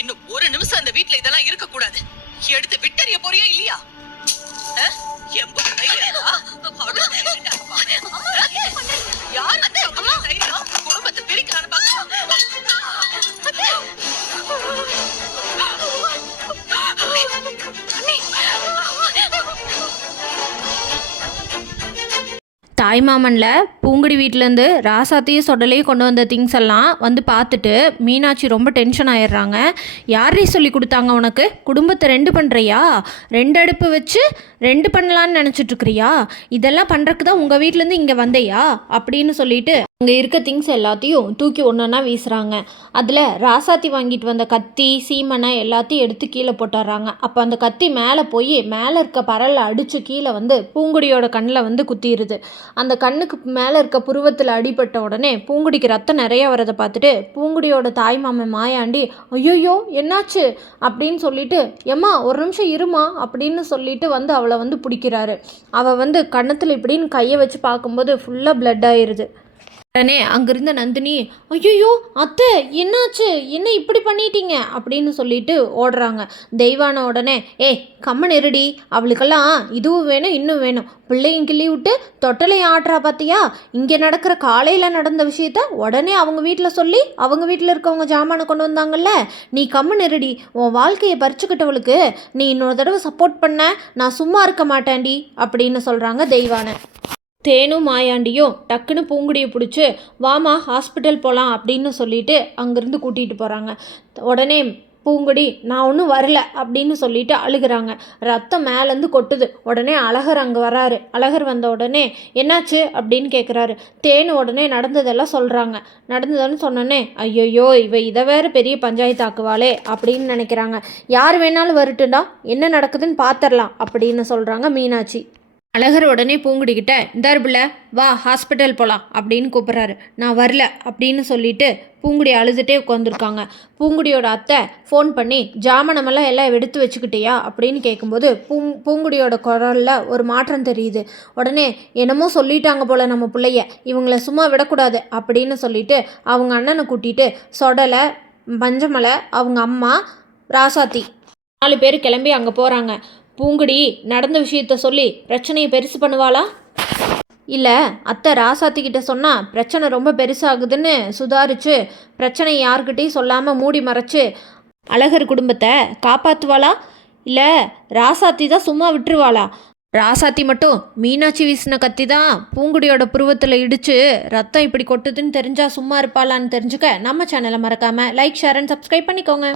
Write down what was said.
இன்னும் ஒரு நிமிஷம் அந்த வீட்டுல இதெல்லாம் இருக்க கூடாது. எடுத்து விட்டறிய போறியா இல்லையா? குடும்பத்தை பிரிக்கிறான்னு தாய்மாமனில் பூங்குடி வீட்டிலேருந்து ராசாத்தையும் சொடலையும் கொண்டு வந்த திங்ஸ் எல்லாம் வந்து பார்த்துட்டு மீனாட்சி ரொம்ப டென்ஷன் ஆயிடுறாங்க. யாரே சொல்லி கொடுத்தாங்க உனக்கு? குடும்பத்தை 2 பண்ணுறியா? 2 அடுப்பு வச்சு 2 பண்ணலான்னு நினச்சிட்ருக்கிறியா? இதெல்லாம் பண்ணுறக்கு தான் உங்கள் வீட்டிலேருந்து இங்கே வந்தையா அப்படின்னு சொல்லிட்டு அங்கே இருக்க திங்ஸ் எல்லாத்தையும் தூக்கி ஒன்றா வீசுகிறாங்க. அதில் ராசாத்தி வாங்கிட்டு வந்த கத்தி சீமனை எல்லாத்தையும் எடுத்து கீழே போட்டுடுறாங்க. அப்போ அந்த கத்தி மேலே போய் மேலே இருக்க பரலில் அடித்து கீழே வந்து பூங்குடியோட கண்ணில் வந்து குத்திடுது. அந்த கண்ணுக்கு மேலே இருக்க புருவத்தில் அடிபட்ட உடனே பூங்குடிக்கு ரத்தம் நிறைய வரதை பார்த்துட்டு பூங்குடியோட தாய்மாமன் மாயாண்டி ஐயோயோ என்னாச்சு அப்படின்னு சொல்லிட்டு எம்மா ஒரு நிமிஷம் இருமா அப்படின்னு சொல்லிட்டு வந்து அவளை வந்து பிடிக்கிறாரு. அவள் வந்து கன்னத்தில் இப்படின்னு கையை வச்சு பார்க்கும்போது ஃபுல்லாக பிளட் ஆயிடுது. உடனே அங்கிருந்த நந்தினி ஐயோ அத்தை என்னாச்சு, என்ன இப்படி பண்ணிட்டீங்க அப்படின்னு சொல்லிட்டு ஓடுறாங்க. தெய்வான உடனே கம்மன் இருடி, அவளுக்கெல்லாம் இதுவும் வேணும் இன்னும் வேணும், பிள்ளையும் கிள்ளி விட்டு தொட்டலையும் ஆடுறா பார்த்தியா? இங்கே நடக்கிற காலையில் நடந்த விஷயத்த உடனே அவங்க வீட்டில் சொல்லி அவங்க வீட்டில் இருக்கவங்க ஜாமானை கொண்டு வந்தாங்கல்ல, நீ கம்மன் இருடி, உன் வாழ்க்கையை பறிச்சுக்கிட்டவளுக்கு நீ இன்னொரு தடவை சப்போர்ட் பண்ண நான் சும்மா இருக்க மாட்டேன்டி அப்படின்னு சொல்கிறாங்க தெய்வான. தேனும் மாயாண்டியும் டக்குன்னு பூங்குடியை பிடிச்சி வாமா ஹாஸ்பிட்டல் போகலாம் அப்படின்னு சொல்லிட்டு அங்கேருந்து கூட்டிகிட்டு போகிறாங்க. உடனே பூங்குடி நான் ஒன்றும் வரல அப்படின்னு சொல்லிட்டு அழுகிறாங்க. ரத்தம் மேலேருந்து கொட்டுது. உடனே அழகர் அங்கே வராரு. அழகர் வந்த உடனே என்னாச்சு அப்படின்னு கேட்குறாரு. தேனு உடனே நடந்ததெல்லாம் சொல்கிறாங்க. நடந்ததுன்னு சொன்னோன்னே ஐயோ இதை வேறு பெரிய பஞ்சாயத்தாக்குவாளே அப்படின்னு நினைக்கிறாங்க. யார் வேணாலும் வரட்டுண்டா, என்ன நடக்குதுன்னு பார்த்துடலாம் அப்படின்னு சொல்கிறாங்க மீனாட்சி. அழகர் உடனே பூங்குடிக்கிட்ட இந்தார் பிள்ளை வா ஹாஸ்பிட்டல் போகலாம் அப்படின்னு கூப்பிட்றாரு. நான் வரல அப்படின்னு சொல்லிட்டு பூங்குடி அழுதுகிட்டே உட்காந்துருக்காங்க. பூங்குடியோட அத்தை ஃபோன் பண்ணி ஜாமனமெல்லாம் எல்லாம் எடுத்து வச்சுக்கிட்டியா அப்படின்னு கேட்கும்போது பூங்குடியோட குரலில் ஒரு மாற்றம் தெரியுது. உடனே என்னமோ சொல்லிட்டாங்க போல் நம்ம பிள்ளைய, இவங்கள சும்மா விடக்கூடாது அப்படின்னு சொல்லிட்டு அவங்க அண்ணனை கூட்டிகிட்டு சொடலை பஞ்சமலை அவங்க அம்மா ராசாத்தி 4 பேர் கிளம்பி அங்கே போகிறாங்க. பூங்குடி நடந்த விஷயத்த சொல்லி பிரச்சனையை பெருசு பண்ணுவாளா? இல்லை அத்தை ராசாத்திக்கிட்ட சொன்னால் பிரச்சனை ரொம்ப பெருசாகுதுன்னு சுதாரித்து பிரச்சனை யார்கிட்டையும் சொல்லாமல் மூடி மறைச்சு அழகர் குடும்பத்தை காப்பாற்றுவாளா? இல்லை ராசாத்தி தான் சும்மா விட்டுருவாளா? ராசாத்தி மட்டும் மீனாட்சி வீசின கத்தி தான் பூங்குடியோட புருவத்தில் இடித்து ரத்தம் இப்படி கொட்டுதுன்னு தெரிஞ்சால் சும்மா இருப்பாளான்னு தெரிஞ்சுக்க நம்ம சேனலை மறக்காமல் லைக் ஷேர் அண்ட் சப்ஸ்கிரைப் பண்ணிக்கோங்க.